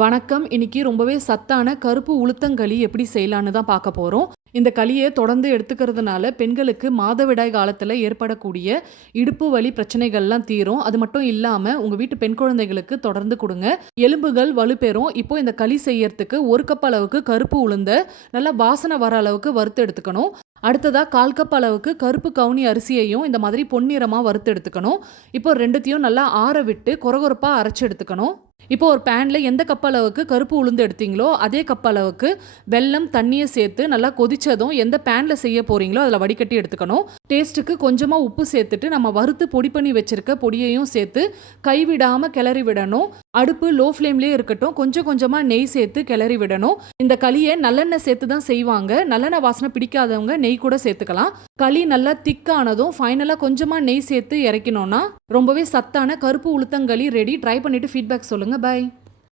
வணக்கம். இன்னைக்கு ரொம்பவே சத்தான கருப்பு உளுத்தங்களி எப்படி செய்யலான்னு தான் பார்க்க போறோம். இந்த களியை தொடர்ந்து எடுத்துக்கிறதுனால பெண்களுக்கு மாதவிடாய் காலத்தில் ஏற்படக்கூடிய இடுப்பு வலி பிரச்சனைகள்லாம் தீரும். அது மட்டும் இல்லாமல் உங்கள் வீட்டு பெண் குழந்தைகளுக்கு தொடர்ந்து கொடுங்க. எலும்புகள் வலுப்பெறும். இப்போ இந்த களி செய்யறதுக்கு 1 கப் அளவுக்கு கருப்பு உளுந்த நல்லா வாசனை வர அளவுக்கு வறுத்து எடுத்துக்கணும். அடுத்ததாக 1/4 கப் அளவுக்கு கருப்பு கவுனி அரிசியையும் இந்த மாதிரி பொன்னிறமாக வறுத்து எடுத்துக்கணும். இப்போ ரெண்டுத்தையும் நல்லா ஆற விட்டு கொரகொரப்பாக அரைச்சி எடுத்துக்கணும். இப்போ ஒரு பேனில் எந்த கப் அளவுக்கு கருப்பு உளுந்து எடுத்தீங்களோ அதே கப் அளவுக்கு வெல்லம் தண்ணியை சேர்த்து நல்லா கொதிச்சதும் எந்த பேனில் செய்ய போகிறீங்களோ அதில் வடிகட்டி எடுத்துக்கணும். டேஸ்ட்டுக்கு கொஞ்சமாக உப்பு சேர்த்துட்டு நம்ம வறுத்து பொடி பண்ணி வச்சிருக்க பொடியையும் சேர்த்து கைவிடாமல் கிளறி விடணும். அடுப்பு லோ ஃப்ளேம்லேயே இருக்கட்டும். கொஞ்சம் கொஞ்சமாக நெய் சேர்த்து கிளறி விடணும். இந்த களியை நல்லெண்ணெய் சேர்த்து தான் செய்வாங்க. நல்லெண்ணெய் வாசனை பிடிக்காதவங்க நெய் கூட சேர்த்துக்கலாம். களி நல்லா திக்கானதும் ஃபைனலாக கொஞ்சமாக நெய் சேர்த்து இறக்கணும்னா ரொம்பவே சத்தான கருப்பு உளுத்தங்களி ரெடி. ட்ரை பண்ணிவிட்டு ஃபீட்பேக் சொல்லுங்கள். பாய்.